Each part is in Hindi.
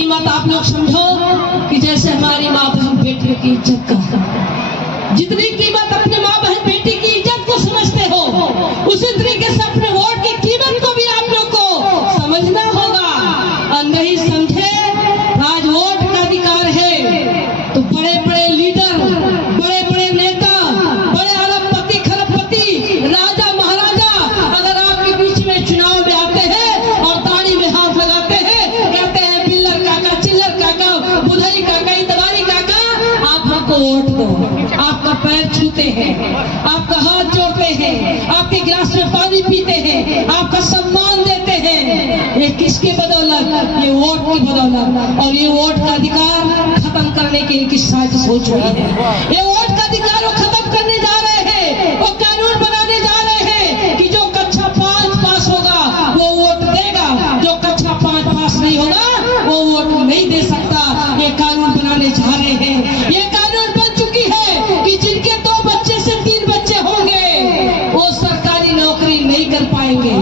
कीमत आप लोग समझो कि जैसे हमारी माँ बहन बेटी की इज्जत का, जितनी कीमत अपने माँ बहन बेटी की इज्जत को समझते हो, उसी तरीके से अपने वोट की कीमत को भी आप लोग को समझना होगा। और नहीं समझे, आज वोट का अधिकार है तो बड़े बड़े लीडर, बड़े बड़े नेता, बड़े अरबपति खरबपति, राजा महाराजा अगर आपके बीच में चुनाव में आते हैं और दाढ़ी में हाथ लगाते हैं, कहते हैं बिल्लर काका, चिल्लर काका, बुधई काका, इतवारी काका, आप हमको वोट दो, आपका पैर छूते हैं, आपका हाथ जोड़ते हैं, आपके गिलास में पानी पीते हैं, आपका सम्मान देते हैं। ये किसके बदौलत? ये वोट की बदौलत। और ये वोट का अधिकार खत्म करने की इनकी साजिश हो चुकी है। ये वोट का अधिकार वो खत्म करने जा रहे हैं, वो कानून बनाने जा रहे हैं कि जो कक्षा 5 पास होगा वो वोट देगा, जो कक्षा 5 पास नहीं होगा वो वोट नहीं दे सकता। ये कानून बनाने जा रहे हैं। ये कानून बन चुकी है कि जिनके 2 बच्चे से 3 बच्चे होंगे वो सरकारी नौकरी नहीं कर पाएंगे।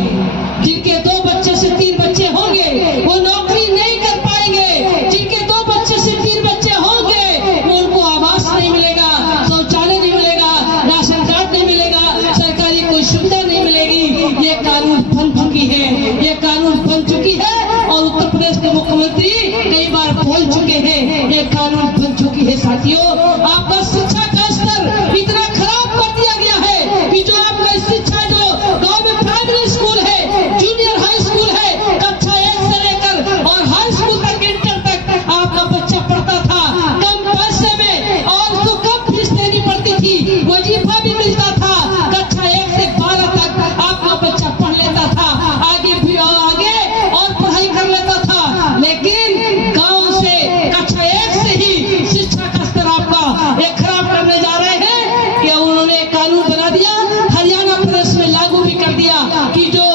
जिनके 2 बच्चे से 3 बच्चे होंगे वो नौकरी नहीं कर पाएंगे। जिनके 2 बच्चे से 3 बच्चे होंगे वो उनको आवास नहीं मिलेगा, शौचालय नहीं मिलेगा, राशन कार्ड नहीं मिलेगा, सरकारी कोई सुविधा नहीं मिलेगी। ये कानून बन चुकी है, ये कानून बन चुकी है। और उत्तर प्रदेश के मुख्यमंत्री कई बार बोल चुके हैं, ये कानून बन चुकी है। साथियों, आपका शिक्षा का स्तर इतना खराब कर दिया गया है कि जो आपका शिक्षा जो गांव में प्राइमरी स्कूल है, जूनियर हाई स्कूल है, कक्षा 1 से लेकर और हाई स्कूल तक, इंटर तक आपका बच्चा पढ़ता था कम पैसे में और तो कम फीस देनी पड़ती थी, वजीफा भी मिलता था। कक्षा 1 से 12 तक आपका बच्चा पढ़ लेता था, आगे भी आगे और पढ़ाई कर लेता था। लेकिन गांव से कक्षा 1 से ही शिक्षा का स्तर आपका एक खराब करने जा रहे हैं कि उन्होंने कानून बना दिया, हरियाणा प्रदेश में लागू भी कर दिया कि जो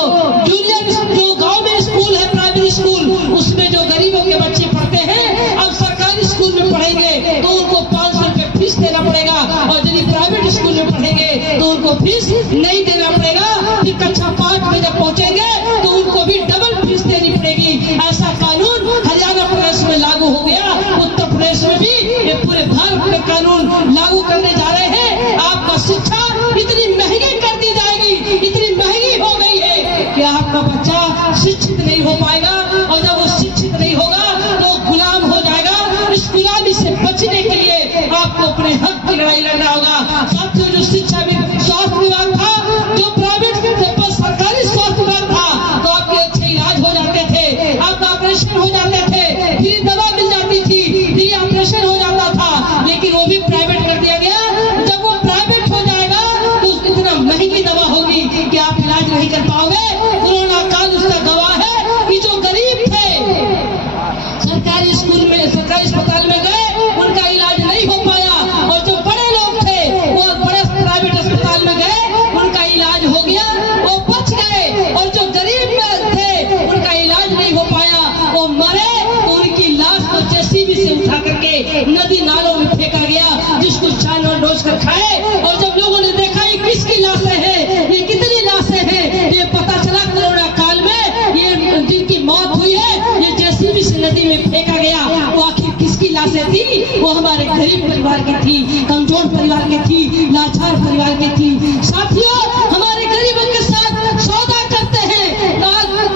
जूनियर जो गांव में स्कूल है, प्राइमरी स्कूल, उसमें जो गरीबों के बच्चे पढ़ते हैं अब सरकारी स्कूल में पढ़ेंगे तो उनको 500 रुपये फीस देना पड़ेगा, और यदि प्राइवेट स्कूल में पढ़ेंगे तो उनको फीस नहीं देना पड़ेगा। फिर कक्षा 5 में जब पहुंचेंगे तो उनको भी डबल फीस देनी पड़ेगी। ऐसा कानून हरियाणा प्रदेश में लागू हो गया। उत्तर प्रदेश में भी ये पूरे भारत में कानून लागू करने जा रहे हैं। आपका शिक्षा इतनी महंगी कर दी जाएगी, इतनी महंगी हो गई है कि आपका बच्चा शिक्षित नहीं हो पाएगा, और जब वो शिक्षित नहीं होगा तो गुलाम हो जाएगा। इस गुलामी से बचने के लिए आपको अपने हक की लड़ाई लड़ना होगा। साथियों, जो शिक्षा में स्वास्थ्य विभाग था, जो प्राइवेट सरकारी स्वास्थ्य विभाग था, तो आपके अच्छे इलाज हो जाते थे, आपका ऑपरेशन हो जाते थे, फ्री दवा मिल जाती थी, फ्री ऑपरेशन हो जाता था। लेकिन वो भी प्राइवेट कर दिया गया। जब वो प्राइवेट हो जाएगा तो इतना महंगी दवा होगी कि आप इलाज नहीं कर पाओगे। कोरोना काल उसका गवाह है कि जो गरीब थे सरकारी स्कूल में, सरकारी अस्पताल में गए, उनका इलाज नहीं हो पाया, और जो बड़े लोग थे वो बड़े प्राइवेट अस्पताल में गए, उनका इलाज हो गया, वो बच गए। और जो गरीब थे उनका इलाज नहीं हो पाया, वो मरे, तो उनकी लाश को जेसीबी से उठा करके नदी नालों में फेंका गया, जिसको जानवर नोच कर खाए। और जब लोगों ने देखा ये किसकी लाशें हैं, ये कितनी लाशें हैं, ये पता चला कोरोना काल में ये जिनकी मौत हुई है ये जेसीबी से नदी में फेंका गया। वो आखिर किसकी लाशें थी? वो हमारे गरीब परिवार की थी, कमजोर परिवार की थी, लाचार परिवार की थी। साथियों, हमारे गरीबों के साथ सौदा करते हैं,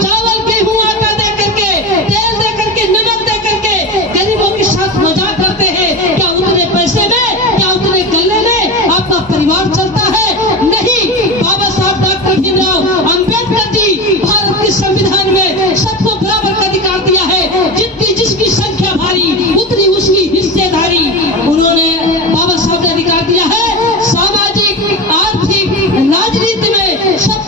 चावल गेहूं आटा दे करके, तेल दे करके, नमक दे करके गरीबों के साथ मजाक करते हैं। क्या उतने पैसे में, क्या उतने गले में आपका परिवार चलता है? नहीं। बाबा साहब डॉक्टर भीमराव अंबेडकर जी भारत के संविधान में सबको बराबर का अधिकार दिया है। जितनी जिसकी संख्या भारी उतनी उसकी हिस्सेदारी। उन्होंने, बाबा साहब ने अधिकार दिया है सामाजिक, आर्थिक, राजनीति में सब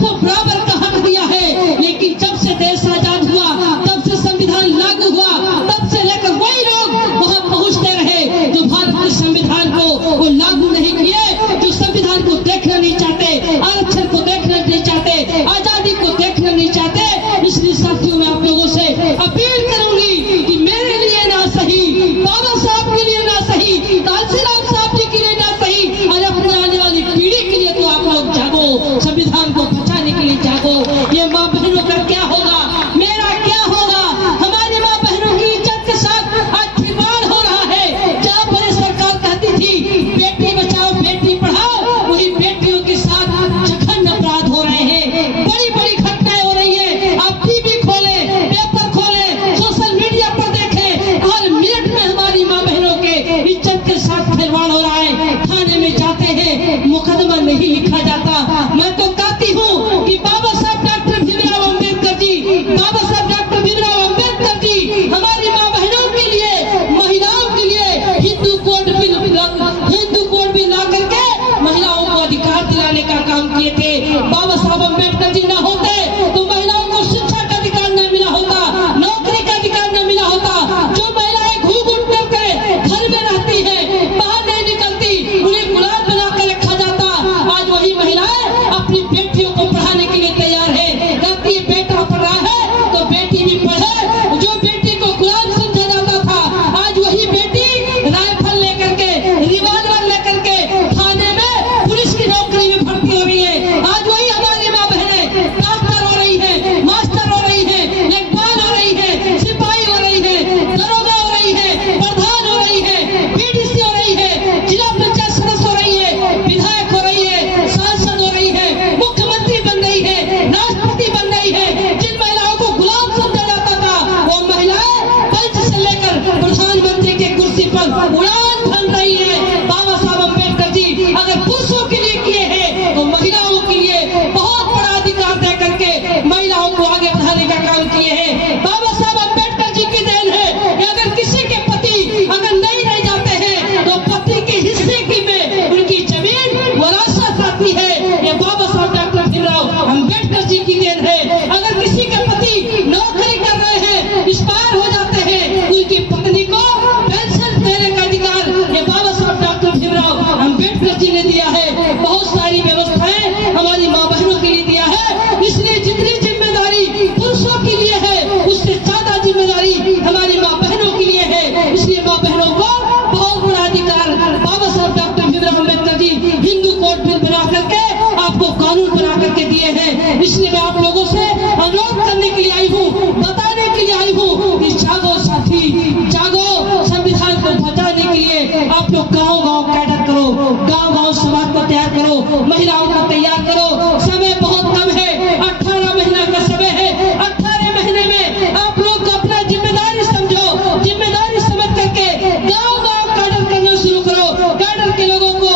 महिलाओं को तैयार करो। समय बहुत कम है, 18 महीना का समय है। 18 महीने में आप लोग को अपना जिम्मेदारी समझो, जिम्मेदारी समझ करके गाँव-गाँव कैडर करना शुरू करो। कैडर के लोगों को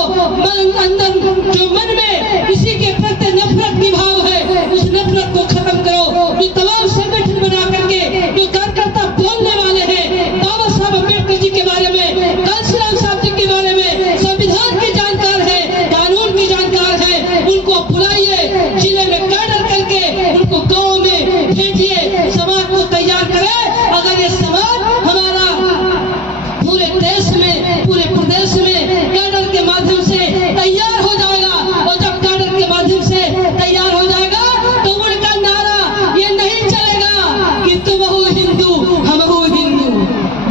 अंदर जो मन में किसी के प्रति नफरत की भाव है, उस नफरत को खत्म करो। ये तमाम संगठन बना करके जो कार्यकर्ता बोलने वाले हैं, बाबा साहब अम्बेडकर जी के बारे में, कांशीराम साहब जी के बारे में, संविधान के जानकार है, कानून के जानकार है, उनको बुलाइए, जिले में कैडर करके उनको गाँव में भेजिए, समाज को तैयार करें। अगर ये समाज हमारा पूरे देश में, पूरे प्रदेश में कैडर के माध्यम से तैयार हो जाएगा, और जब कैडर के माध्यम से तैयार हो जाएगा तो उनका नारा ये नहीं चलेगा कि तुम हो हिंदू हम हो हिंदू।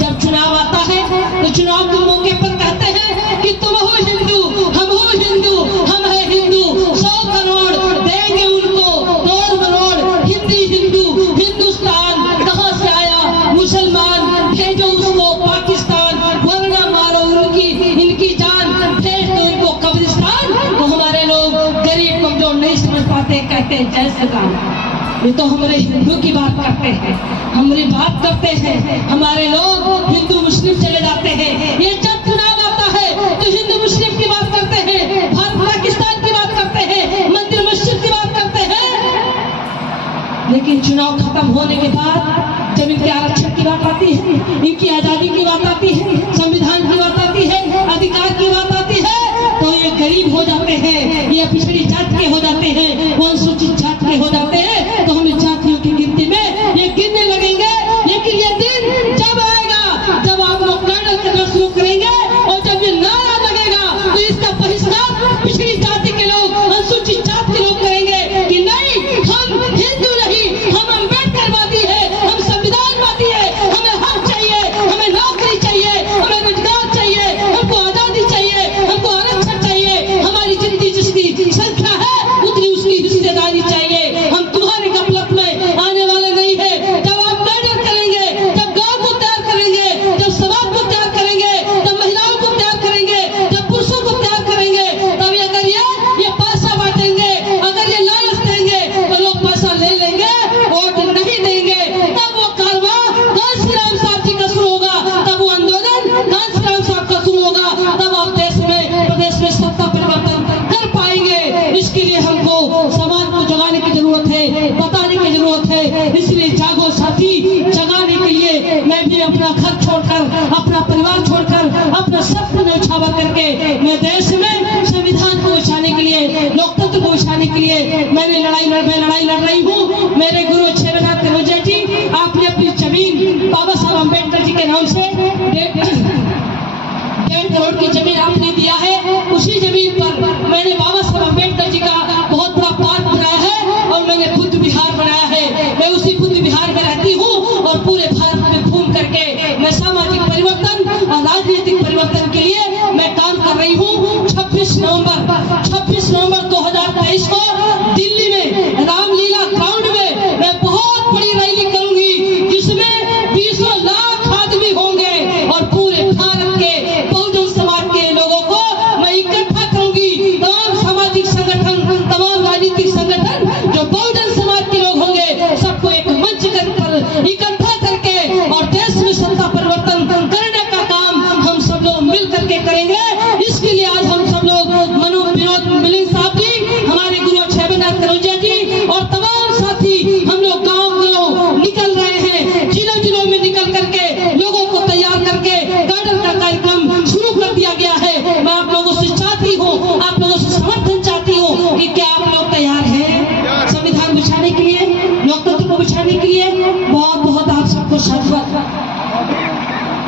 जब चुनाव आता है तो चुनाव के मौके पर कहते हैं कि तुम हो हिंदू हम हो हिंदू, हम है हिंदू। 100 करोड़ देंगे उनको, 2 करोड़ हिंदी हिंदू। हिंदुस्तान कहाँ से आया? मुसलमान भेजो उसको पाकिस्तान, वरना मारो उनकी इनकी जान, भेज दो इनको कब्रिस्तान। तो हमारे लोग गरीब कमजोर नहीं समझ पाते, कहते हैं जय श्री राम। ये तो हमारे हिंदू की बात करते हैं, हमारी बात करते हैं। हमारे लोग हिंदू मुस्लिम चले जाते हैं। ये जब चुनाव आता है तो हिंदू मुस्लिम की बात करते हैं, भारत पाकिस्तान की बात करते हैं, मंदिर मस्जिद की बात करते हैं। लेकिन चुनाव खत्म होने के बाद जब इनके आरक्षण की बात आती है, इनकी आजादी की बात आती है, संविधान की बात आती है, अधिकार की बात आती है, तो ये गरीब हो जाते हैं, ये पिछड़ी जात के हो जाते हैं, वो अनुसूचित जात के हो जाते हैं। तो हम इस जातियों की गिनती में ये गिनने लगेंगे। लेकिन ये दिन जब आएगा जब आप लोग कैडर करना शुरू करेंगे, और जब ये नारा लगेगा तो इसका बहिष्कार पिछड़ी जाति के लोग, अनुसूचित जात के लोग करेंगे कि नहीं, हम हिंदू नहीं, हम अम्बेडकरवादी है, हम संविधानवादी है, हमें हक चाहिए, हमें नौकरी चाहिए, हमें रोजगार चाहिए, हमको आजादी चाहिए, हमको आरक्षण चाहिए, हमारी जितनी जिसकी संख्या है उतनी उसकी हिस्सेदारी चाहिए। हम तुम्हारे गफलत में आने वाले नहीं है। जब आप कैडर करेंगे, जब गांव को तैयार करेंगे, जब समाज को तैयार करेंगे, जब महिलाओं को तैयार करेंगे, जब पुरुषों को तैयार करेंगे, तभी अगर ये पैसा बांटेंगे, अगर ये लालच देंगे तो लोग पैसा ले लेंगे, वोट नहीं देंगे। तब वो कारवां कांशीराम साहब जी का शुरू होगा, तब वो आंदोलन कांशीराम साहब का शुरू होगा, तब आप देश में, प्रदेश में सत्ता परिवर्तन कर पाएंगे। इसके लिए हमको समाज को जगाने की जरूरत है, बताने की जरूरत है। इसलिए जागो साथी, जगाने के लिए मैं भी अपना घर छोड़कर, अपना परिवार छोड़कर, अपना सब कुछ न्यौछावर करके मैं देश में संविधान को बचाने के लिए, लोकतंत्र को बचाने के लिए मैंने लड़ाई लड़ रही हूँ। मेरे गुरु छेबनाथ कनौजिया जी, आपने अपनी जमीन बाबा साहब अम्बेडकर जी के नाम से 1.5 करोड़ की जमीन आपने दिया है। उसी जमीन पर मैंने बाबा साहब अम्बेडकर जी का बहुत बड़ा पार्क बनाया है, और मैंने बुद्ध विहार बनाया है। मैं उसी बुद्ध विहार में रहती हूँ, और पूरे भारत में घूम करके मैं सामाजिक परिवर्तन और राजनीतिक परिवर्तन के लिए मैं काम कर रही हूँ। 26 नवंबर 2023 को दिल्ली में रामलीला ग्राउंड में मैं बहुत बड़ी रैली करूंगी, जिसमें 20 लाख आदमी होंगे, और पूरे भारत के बहुजन समाज के लोगों को मैं इकट्ठा करूंगी। तमाम सामाजिक संगठन, तमाम राजनीतिक संगठन जो बहुजन समाज के लोग होंगे, सबको एक मंच पर इकट्ठा करके और देश में सत्ता परिवर्तन करने का काम हम सब लोग मिल करके करेंगे। इसके लिए आज हम सब लोग विनोद मिलिंद साहब जी, हमारे गुरु छेबनाथ कनौजिया जी और तमाम साथी हम लोग गाँव निकल रहे हैं, जिलों में निकल करके लोगों को तैयार करके कैडर का कार्यक्रम शुरू कर दिया गया है। मैं आप लोगों से चाहती हूँ, आप लोगों से समर्थन चाहती हूँ कि क्या आप लोग तैयार हैं संविधान बचाने के लिए, लोकतंत्र को बचाने के लिए। बहुत बहुत आप सबको साधुवाद,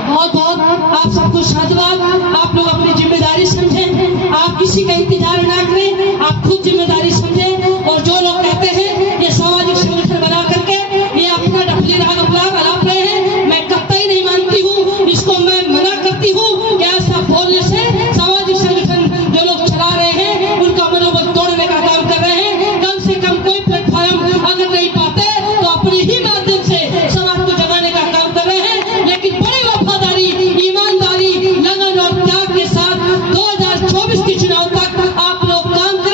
बहुत बहुत आप सबको साधुवाद। आप लोग अपनी जिम्मेदारी समझें, आप किसी का इंतजार ना करें, आप खुद जिम्मेदारी समझें। और जो लोग कहते हैं ये सामाजिक संगठन बना करके ये अपना डफली अलाप रहे हैं, मैं कतई नहीं मानती हूँ, इसको मैं मना करती हूँ कि ऐसा बोलने से सामाजिक संगठन जो लोग चला रहे हैं उनका मनोबल तोड़ने का काम कर रहे हैं। कम से कम कोई प्लेटफॉर्म अगर नहीं पाते तो अपने ही माध्यम से समाज को जगाने का काम कर रहे हैं। लेकिन बड़ी वफादारी, ईमानदारी, लगन और त्याग के साथ 2024 के चुनाव तक आप लोग काम करें।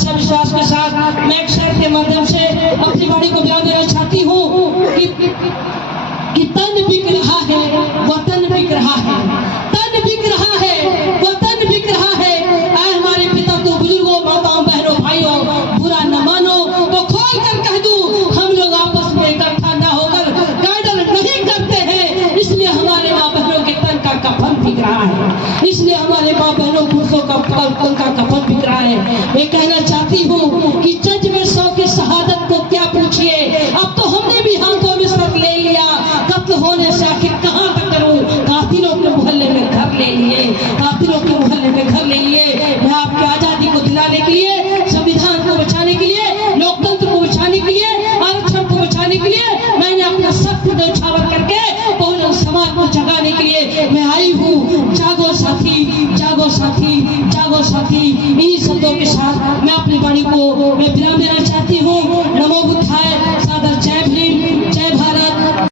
आशा विश्वास के साथ मैं एक शेर के माध्यम से अपनी वाणी को बयान देना चाहती हूँ कि तन बिक रहा है, वतन बिक रहा है, तन बिक रहा है, वतन बिक रहा है। आए हमारे पिता तो बुजुर्गों, माताओं, बहनों, भाइयों, बुरा न मानो तो खोल कर कह दूं, हम लोग आपस में इकट्ठा न होकर गाइडर नहीं करते हैं, इसलिए हमारे माँ बहनों के तन का कफन बिक रहा है, इसलिए हमारे माँ बहनों पुरुषों का तन का कफन बिक रहा है। मैं कहना चाहती हूँ कि जज में 100 की शहादत को क्या पूछिए, अब तो हमने भी हाथों में सर ले लिया, कत्ल होने से आखिर कहाँ तक करूं, कातिलों के मोहल्ले में घर ले लिए, कातिलों के मोहल्ले में घर ले लिए। मैं आपकी आजादी को दिलाने के लिए, संविधान को बचाने के लिए, लोकतंत्र को बचाने के लिए, आरक्षण को बचाने के लिए मैंने अपना सब कुछ न्यौछावर करके बहुजन समाज को जगाने के लिए मैं आई हूँ। जागो साथी, जागो साथी, जागो साथी। इन्हीं शब्दों के साथ मैं अपनी वाणी को मैं विराम देना चाहती हूँ। नमो बुद्धाय।